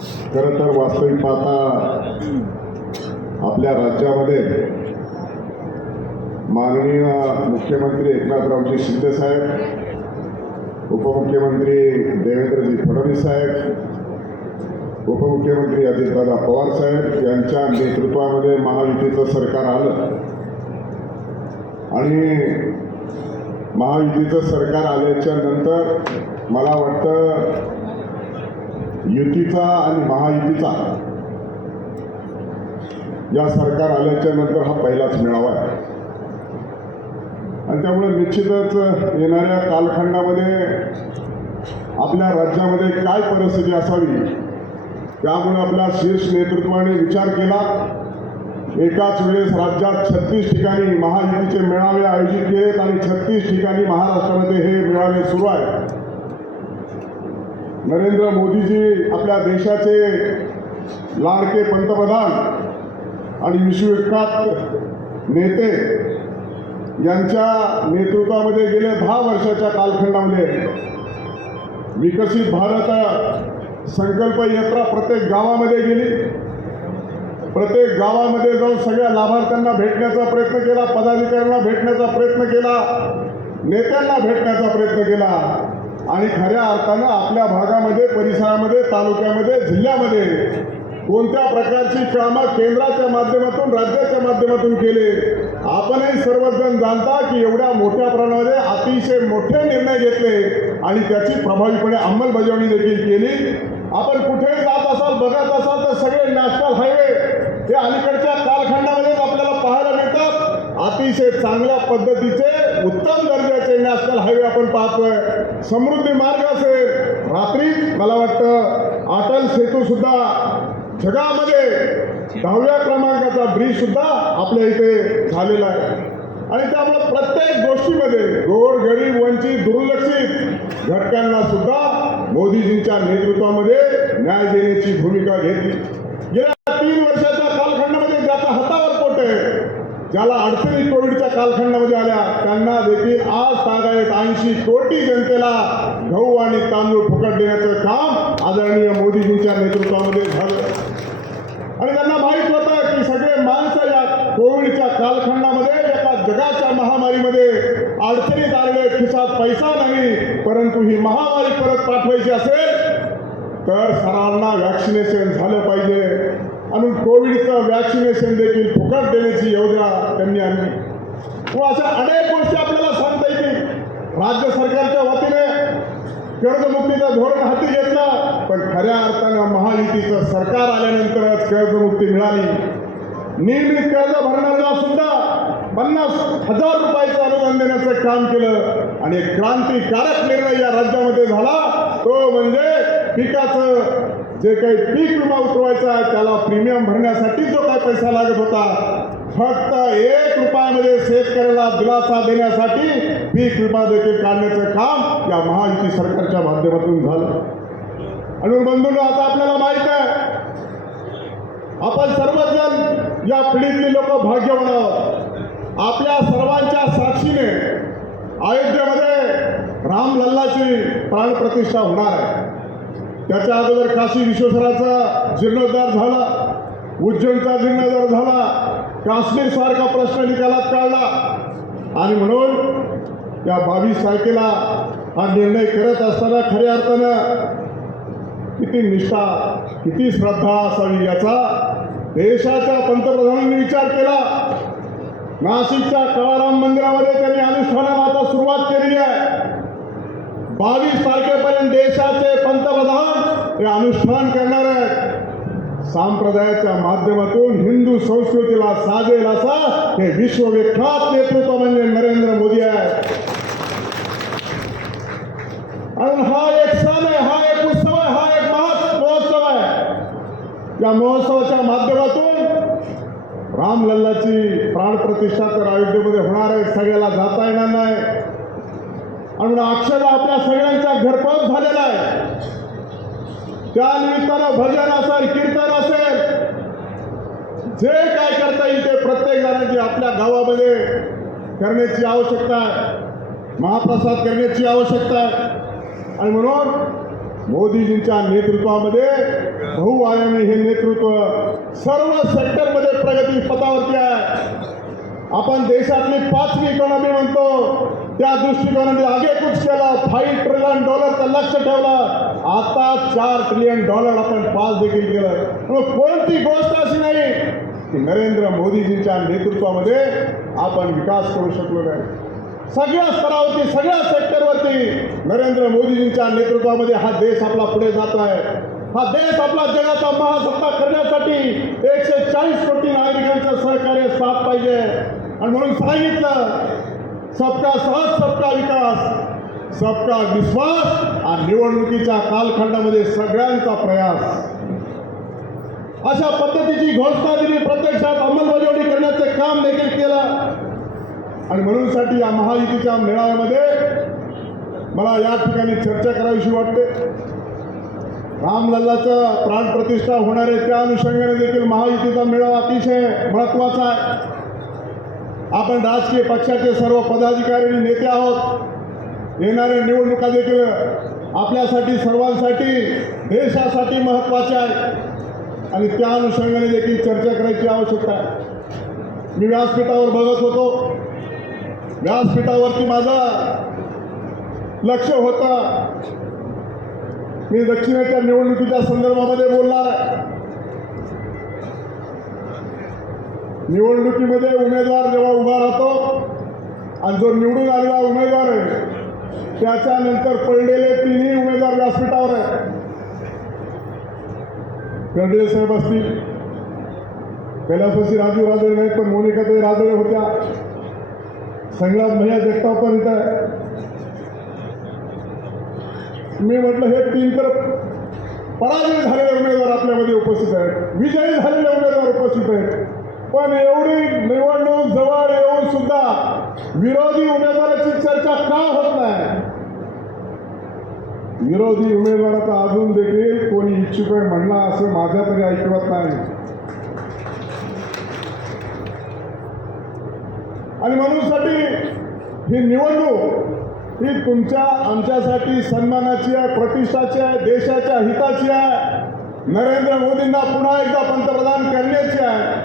खरं तर वास्तविक पाहता आपल्या राज्यामध्ये माननीय मुख्यमंत्री एकनाथरावजी शिंदेसाहेब उपमुख्यमंत्री देवेंद्रजी फडणवीस साहेब उपमुख्यमंत्री अजितदादा पवार साहेब यांच्या नेतृत्वामध्ये महायुतीचं सरकार आलं. आणि महायुतीचं सरकार आल्याच्यानंतर मला वाटतं युतीचा आणि महायुतीचा. या सरकार आल्याच्यानंतर हा पहिलाच मेळावा आहे. आणि त्यामुळे निश्चितच येणाऱ्या कालखंडामध्ये आपल्या राज्यामध्ये काय परिस्थिती असावी त्यामुळे आपल्या शीर्ष नेतृत्वाने विचार केला. एकाच वेळेस राज्यात छत्तीस ठिकाणी महायुतीचे मेळावे आयोजित केलेत आणि छत्तीस ठिकाणी महाराष्ट्रामध्ये हे मेळावे सुरू आहेत. नरेंद्र मोदीजी आपल्या देशाचे लाडके पंतप्रधान आणि विश्वविख्यात नेते यांच्या नेतृत्वामध्ये गेल्या दहा वर्षाच्या कालखंडामध्ये विकसित भारत संकल्प यात्रा प्रत्येक गावामध्ये गेली. प्रत्येक गावामध्ये जाऊन सगळ्या लाभार्थ्यांना भेटण्याचा प्रयत्न केला पदाधिकाऱ्यांना भेटण्याचा प्रयत्न केला नेत्यांना भेटण्याचा प्रयत्न केला. आणि खऱ्या अर्थानं आपल्या भागामध्ये परिसरामध्ये तालुक्यामध्ये जिल्ह्यामध्ये कोणत्या प्रकारची कामं केंद्राच्या माध्यमातून राज्याच्या माध्यमातून केले आपणही सर्वजण जाणता की एवढ्या मोठ्या प्रमाणामध्ये अतिशय मोठे निर्णय घेतले आणि त्याची प्रभावीपणे अंमलबजावणी देखील केली. आपण कुठेही जात असाल बघत असाल तर सगळे नॅशनल हायवे हे अलीकडच्या कालखंडामध्येच आपल्याला पाहायला मिळतात. अतिशय चांगल्या पद्धतीचे उत्तम दर्जाचे नॅशनल हायवे आपण पाहतोय. समृद्धी मार्ग असेल. रात्री मला वाटतं अटल सेतू सुद्धा जगामध्ये दहाव्या क्रमांकाचा ब्रिज सुद्धा आपल्या इथे झालेला आहे. आणि त्यामुळे प्रत्येक गोष्टीमध्ये गोर गरीब वंचित दुर्लक्षित घटकांना सुद्धा मोदीजींच्या नेतृत्वामध्ये न्याय देण्याची भूमिका घेतली. गेल्या तीन वर्षाच्या कालखंडामध्ये ज्याचा हातावर पोट आहे ज्याला अडचणी कोविडच्या कालखंडामध्ये आल्या आहेत ऐंशी कोटी जनतेला गहू आणि तांदूळ फुकट देण्याचं काम आदरणीय मोदीजींच्या नेतृत्वामध्ये झालं. आणि त्यांना माहीत होतं की सगळे माणसं या कोविडच्या कालखंडामध्ये एका जगाच्या महामारीमध्ये अडचणीत आलेले खिशात पैसा नाही परंतु ही महामारी परत पाठवायची असेल तर सर्वांना व्हॅक्सिनेशन झालं पाहिजे. आणि कोविडचं व्हॅक्सिनेशन देखील फुकट देण्याची योजना त्यांनी आणली. व अशा अनेक गोष्टी आपल्याला सांगता राज्य सरकारच्या वतीने कर्जमुक्तीचं धोरण हाती घेतलं पण खऱ्या अर्थानं महायुतीचं सरकार आल्यानंतरच कर्जमुक्ती मिळाली. नियमित कर्ज भरणाऱ्याला सुद्धा पन्नास हजार रुपयाचं अनुदान देण्याचं काम केलं आणि एक क्रांतिकारक निर्णय या राज्यामध्ये झाला. तो म्हणजे पिकाचं जे काही पीक विमा उतरवायचा आहे त्याला प्रीमियम भरण्यासाठी जो काही पैसा लागत होता फक्त एक रुपयामध्ये शेतकऱ्याला दिलासा देण्यासाठी पीक विमा देखील काढण्याचं काम या महायुती सरकारच्या माध्यमातून झालं. आणि बंधूंनो आता आपल्याला माहीत आहे आपण सर्वजण या पिढीतली लोक भाग्यवान आहोत. आपल्या सर्वांच्या साक्षीने अयोध्येमध्ये रामलल्लाची प्राणप्रतिष्ठा होणार आहे. त्याच्या अगोदर काशी विश्वेश्वराचा जीर्णोद्धार झाला उज्जैनचा जीर्णोद्धार झाला काश्मीर सारखा प्रश्न निकालात काढला. आणि म्हणून या बावीस तारखेला हा निर्णय करत असताना खऱ्या अर्थानं किती निष्ठा किती श्रद्धा असावी याचा देशाच्या पंतप्रधानांनी विचार केला. नाशिकच्या काळाराम मंदिरामध्ये त्यांनी अनुष्ठानाला आता सुरुवात केलेली आहे. बावीस तारखेपर्यंत देशाचे पंतप्रधान हे अनुष्ठान करणार आहेत. सांप्रदायाच्या माध्यमातून हिंदू संस्कृतीला साजेल असा हे विश्वविख्यात नेतृत्व म्हणजे नरेंद्र मोदी आहे आणि हा एक सण आहे हा एक उत्सव आहे हा एक महा महोत्सव आहे या महोत्सवाच्या माध्यमातून रामलल्लाची प्राणप्रतिष्ठा तर अयोध्येमध्ये होणार आहे सगळ्याला जाता येणार नाही. आणि अक्षर आपल्या सगळ्यांचा घरपोच झालेला आहे. त्या निमित्तानं भजन असेल कीर्तन असेल जे काय करता येईल ते प्रत्येक जणांची आपल्या गावामध्ये करण्याची आवश्यकता आहे. महाप्रसाद करण्याची आवश्यकता आहे. आणि म्हणून मोदीजींच्या नेतृत्वामध्ये बहुआयामी हे नेतृत्व सर्व सेक्टरमध्ये प्रगती पथावरती आहे. आपण देशातली पाचवी इकॉनॉमी म्हणतो त्या दृष्टिकोनाने आगेकूच कुछ केलं फाईव्ह ट्रिलियन डॉलरचं लक्ष ठेवलं. आता चार ट्रिलियन डॉलर आपण पास देखील केलं. मग कोणती गोष्ट अशी नाही की नरेंद्र मोदीजींच्या नेतृत्वामध्ये आपण विकास करू शकलो नाही. सगळ्या स्तरावरती सगळ्या सेक्टरवरती नरेंद्र मोदीजींच्या नेतृत्वामध्ये हा देश आपला पुढे जात आहे. हा देश आपला जगाचा महासत्ता करण्यासाठी एकशे चाळीस कोटी नागरिकांचं सहकार्य साथ पाहिजे. आणि म्हणून सांगितलं सबका साथ सबका विकास सबका विश्वास आणि निवडणुकीच्या कालखंडामध्ये सगळ्यांचा प्रयास. अशा पद्धतीची घोषणा दिली प्रत्यक्षात अंमलबजावणी करण्याचं काम देखील केलं. आणि म्हणूनसाठी या महायुतीच्या मेळाव्यामध्ये मला या ठिकाणी चर्चा करावीशी वाटते. रामलल्लाचं प्राणप्रतिष्ठा होणार आहे त्या अनुषंगाने देखील महायुतीचा मेळावा अतिशय महत्त्वाचा आहे. आपण राजकीय पक्षाचे सर्व पदाधिकारी आणि नेते आहोत. येणाऱ्या निवडणुका देखील आपल्यासाठी सर्वांसाठी देशासाठी महत्त्वाच्या आहेत. आणि त्या अनुषंगाने देखील चर्चा करायची आवश्यकता आहे. मी व्यासपीठावर बघत होतो. व्यासपीठावरती माझं लक्ष होतं. मी दक्षिणेच्या निवडणुकीच्या संदर्भामध्ये बोलणार आहे. निवडणुकीमध्ये उमेदवार जेव्हा उभा राहतो आणि जो निवडून आलेला उमेदवार आहे त्याच्यानंतर पडलेले तिन्ही उमेदवार व्यासपीठावर आहे कर्डिले साहेब असतील कैलासवासी राजू राजळे नाहीत पण मोनिकाताई राजळे होत्या. संग्राम भैया जगताप पण इथं आहे मी म्हटलं हे तीन तर पराजय झालेले उमेदवार आपल्यामध्ये उपस्थित आहेत. विजयी झालेले उमेदवार उपस्थित आहेत. पण एवढी निवडणूक जवळ येऊन सुद्धा विरोधी उमेदवाराची चर्चा का होत नाही? विरोधी उमेदवाराचा अजून देखील कोणी इच्छुक आहे म्हणला असं माझ्या तरी ऐकवत नाही. आणि म्हणूनसाठी ही निवडणूक ही तुमच्या आमच्यासाठी सन्मानाची आहे प्रतिष्ठाची आहे देशाच्या हिताची आहे. नरेंद्र मोदींना पुन्हा एकदा पंतप्रधान करण्याची आहे.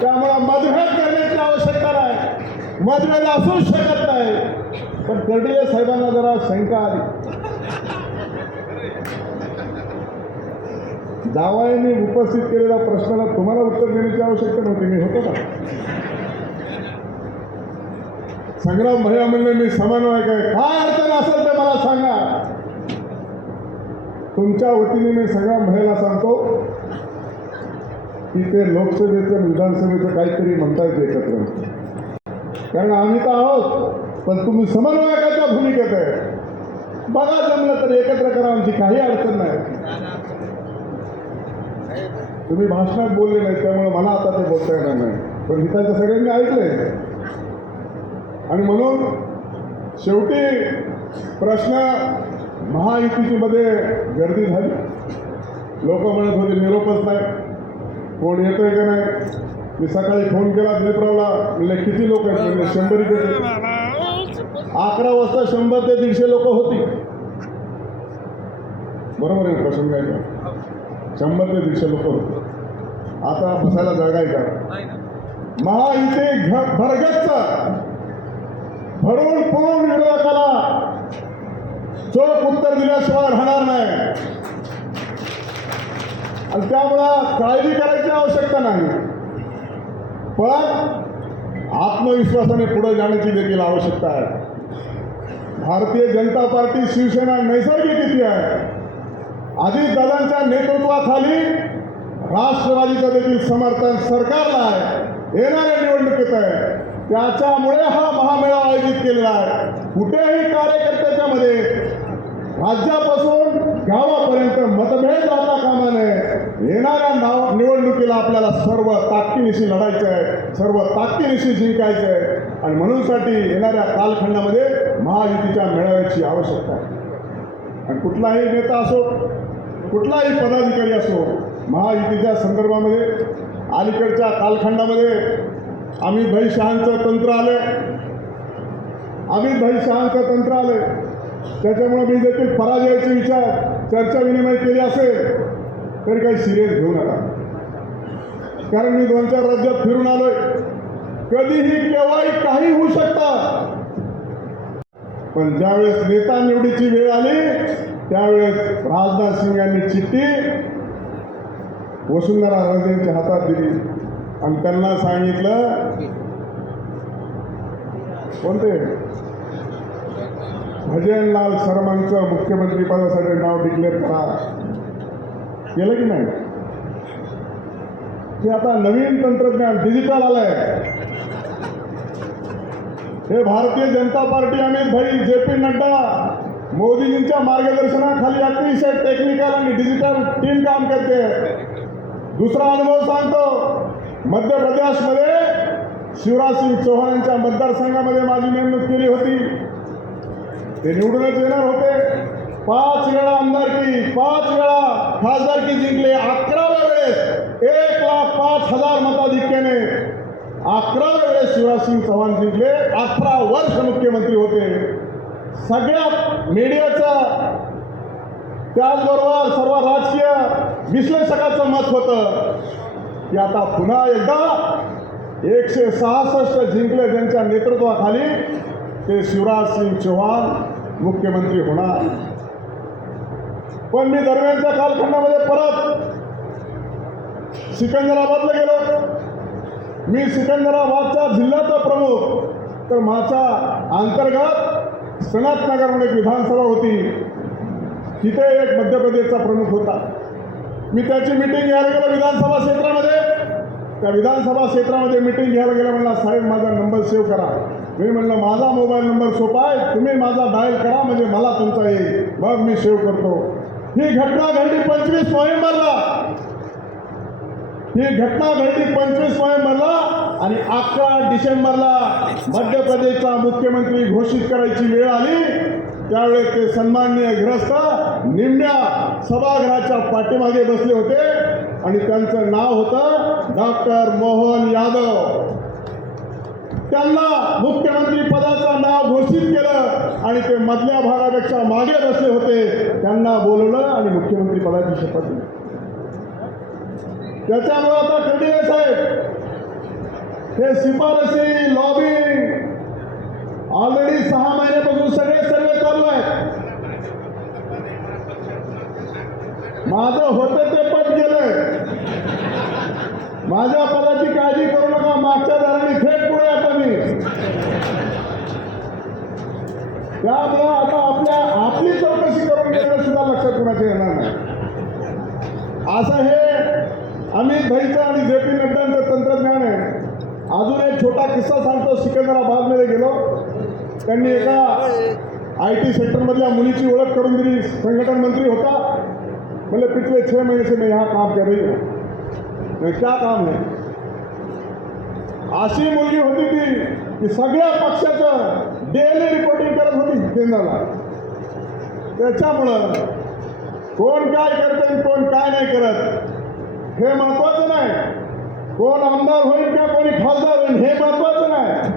त्यामुळे मतभेद करण्याची आवश्यकता नाही. मतभेद असूच शकत नाही. पण कर्डिले साहेबांना जरा शंका आली. दावायांनी उपस्थित केलेल्या प्रश्नाला तुम्हाला उत्तर देण्याची आवश्यकता नव्हती. मी होतो का? संग्राम भैया म्हणले मी समन्वयक आहे काय? अडचण असेल ते मला सांगा. तुमच्या वतीने मी संग्राम भैयाला सांगतो की ते लोकसभेचं आणि विधानसभेचं काहीतरी म्हणता येते एकत्र. कारण आम्ही तर आहोत पण तुम्ही समन्वयकाच्या भूमिकेत आहे? बघा जमलं तर एकत्र करा आमची काही अडचण नाही. तुम्ही भाषणात बोलले नाही त्यामुळे मला आता ते बोलता येणार नाही. पण हिताच्या सगळ्यांनी ऐकलंय. आणि म्हणून शेवटी प्रश्न महायुतीमध्ये गर्दी झाली. लोक म्हणत होते निरोपच नाही. कोण येतोय का नाही? मी सकाळी फोन केला दिलीपरावला म्हणले किती लोक आहेत? शंभर अकरा वाजता शंभर ते दीडशे लोक होती. बरोबर आहे प्रसंग आहे का शंभर ते दीडशे लोक होते. आता बसायला जागा आहे का? महायुती घ भरगच्च. भरून पूर्ण विरोधकाला चोख उत्तर दिल्याशिवाय राहणार नाही. आणि त्यामुळं काळजी करायची आवश्यकता नाही. पण आत्मविश्वासाने पुढे जाण्याची देखील आवश्यकता आहे. भारतीय जनता पार्टी शिवसेना नैसर्गिक युती आहे. अजित दादांच्या नेतृत्वाखाली राष्ट्रवादीचं देखील समर्थन सरकारला आहे. येणाऱ्या निवडणुकीत आहे. त्याच्यामुळे हा महामेळा आयोजित केलेला आहे. कुठेही कार्यकर्त्याच्यामध्ये राज्यापासून गावापर्यंत मतभेद राहता कामा नये. येणाऱ्या नाव निवडणुकीला आपल्याला सर्व ताकदीनिशी लढायचं आहे सर्व ताकदीनिशी जिंकायचं आहे आणि म्हणूनसाठी येणाऱ्या कालखंडामध्ये महायुतीच्या मेळाव्याची आवश्यकता आहे. आणि कुठलाही नेता असो कुठलाही पदाधिकारी असो महायुतीच्या संदर्भामध्ये अलीकडच्या कालखंडामध्ये आम्ही भाई शहांचं तंत्र आलं आम्ही भाई शहांचं तंत्र आलं त्याच्यामुळे मी देखील पराजयाचे विचार चर्चा विनिमय केली असेल तरी काही सिरियस घेऊ नका. कारण मी दोन चार राज्यात फिरून आलोय. कधीही केव्हाही काही होऊ शकतात पण ज्यावेळेस नेता निवडीची वेळ आली त्यावेळेस राजनाथ सिंग यांनी चिठ्ठी वसुंधरा राजेंच्या हातात दिली. आणि त्यांना सांगितलं कोणते? भजनलाल शर्मांचं मुख्यमंत्री पदासाठी नाव डिक्लेअर करा. केलं की नाही? हे आता नवीन तंत्रज्ञान डिजिटल आलंय. हे भारतीय जनता पार्टी अमित भाई जे पी नड्डा मोदीजींच्या मार्गदर्शनाखाली अतिशय टेक्निकल आणि डिजिटल टीम काम करते. दुसरा अनुभव सांगतो. मध्य प्रदेशमध्ये शिवराजसिंग चौहान यांच्या मतदारसंघामध्ये माझी नेमणूक केली होती. ते निवडूनच येणार होते. पाच वेळा आमदारकी पाच वेळा खासदारकी जिंकले. अकराव्या वेळेस एक लाख पाच हजार मताधिक्याने अकराव्या वेळेस शिवराजसिंग चौहान जिंकले. अठरा वर्ष मुख्यमंत्री होते. सगळ्या मीडियाचा त्याचबरोबर सर्व राजकीय विश्लेषकाचं मत होतं की आता पुन्हा एकदा एकशे सहासष्ट जिंकले ज्यांच्या नेतृत्वाखाली ते शिवराज सिंग चौहान मुख्यमंत्री होणार. पण मी दरम्यानच्या कालखंडामध्ये परत सिकंदराबादला गेलो. मी सिकंदराबादचा जिल्ह्याचा प्रमुख. तर माझा अंतर्गत सनातनगर म्हणून एक विधानसभा होती. तिथे एक मध्य प्रदेशचा प्रमुख होता. मी त्याची मिटिंग घ्यायला गेलो विधानसभा क्षेत्रामध्ये त्या विधानसभा क्षेत्रामध्ये मिटिंग घ्यायला गेलं म्हणला साहेब माझा नंबर सेव्ह करा. मी म्हणलं माझा मोबाईल नंबर सोपा आहे. तुम्ही माझा डायल करा म्हणजे मला तुमचा येईल. मग मी सेव्ह करतो. ही घटना घडली पंचवीस नोव्हेंबरला. ही घटना घडली पंचवीस नोव्हेंबरला आणि अकरा डिसेंबरला मध्य प्रदेशचा मुख्यमंत्री घोषित करायची वेळ आली. त्यावेळेस ते सन्माननीय ग्रस्त निम्म्या सभागृहाच्या पाठीमागे बसले होते. आणि त्यांचं नाव होतं डॉक्टर मोहन यादव. त्यांना मुख्यमंत्री पदाचं नाव घोषित केलं आणि ते मधल्या भागापेक्षा मागे बसले होते. त्यांना बोलवलं आणि मुख्यमंत्री पदाची शपथ दिली. त्याच्यामुळे आता कधी साहेब हे शिफारसी लॉबी ऑलरेडी सहा महिन्यापासून सगळे सर्वे चालू आहेत. माझं होतं ते केलंय. माझ्या पदाची काळजी करू नका मागच्या दाराने थेट पुढे आता मी. त्यामुळं आता आपल्या आपली चौकशी करून घेणं सुद्धा लक्षात कुणाचं येणार नाही. असं हे अमित भाईचं आणि जे पी नड्डांचं तंत्रज्ञान आहे. अजून एक छोटा किस्सा सांगतो सिकंदराबादमध्ये गेलो. त्यांनी एका आय टी सेक्टरमधल्या मुलीची ओळख करून दिली. संघटन मंत्री होता. म्हणजे पिछले छह महीने से मैं यहाँ काम कर रही हूँ। मैं क्या काम है? अशी मुलगी होती ती की सगळ्या पक्षाचं डेली रिपोर्टिंग करत होती केंद्राला त्याच्यामुळं कोण काय करते आणि कोण काय नाही करत हे महत्वाचं नाही. कोण आमदार होईल किंवा कोणी खासदार होईल हे महत्वाचं नाही.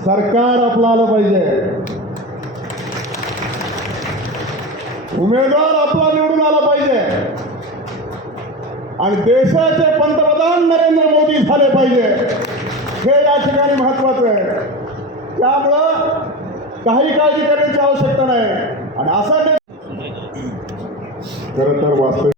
सरकार आपलं आलं पाहिजे. उमेदवार आपला निवडून आला पाहिजे. आणि देशाचे पंतप्रधान नरेंद्र मोदी झाले पाहिजे. हे या ठिकाणी महत्वाचं आहे. त्यामुळं काही काळजी करण्याची आवश्यकता नाही. आणि असं खरं तर वास्तविक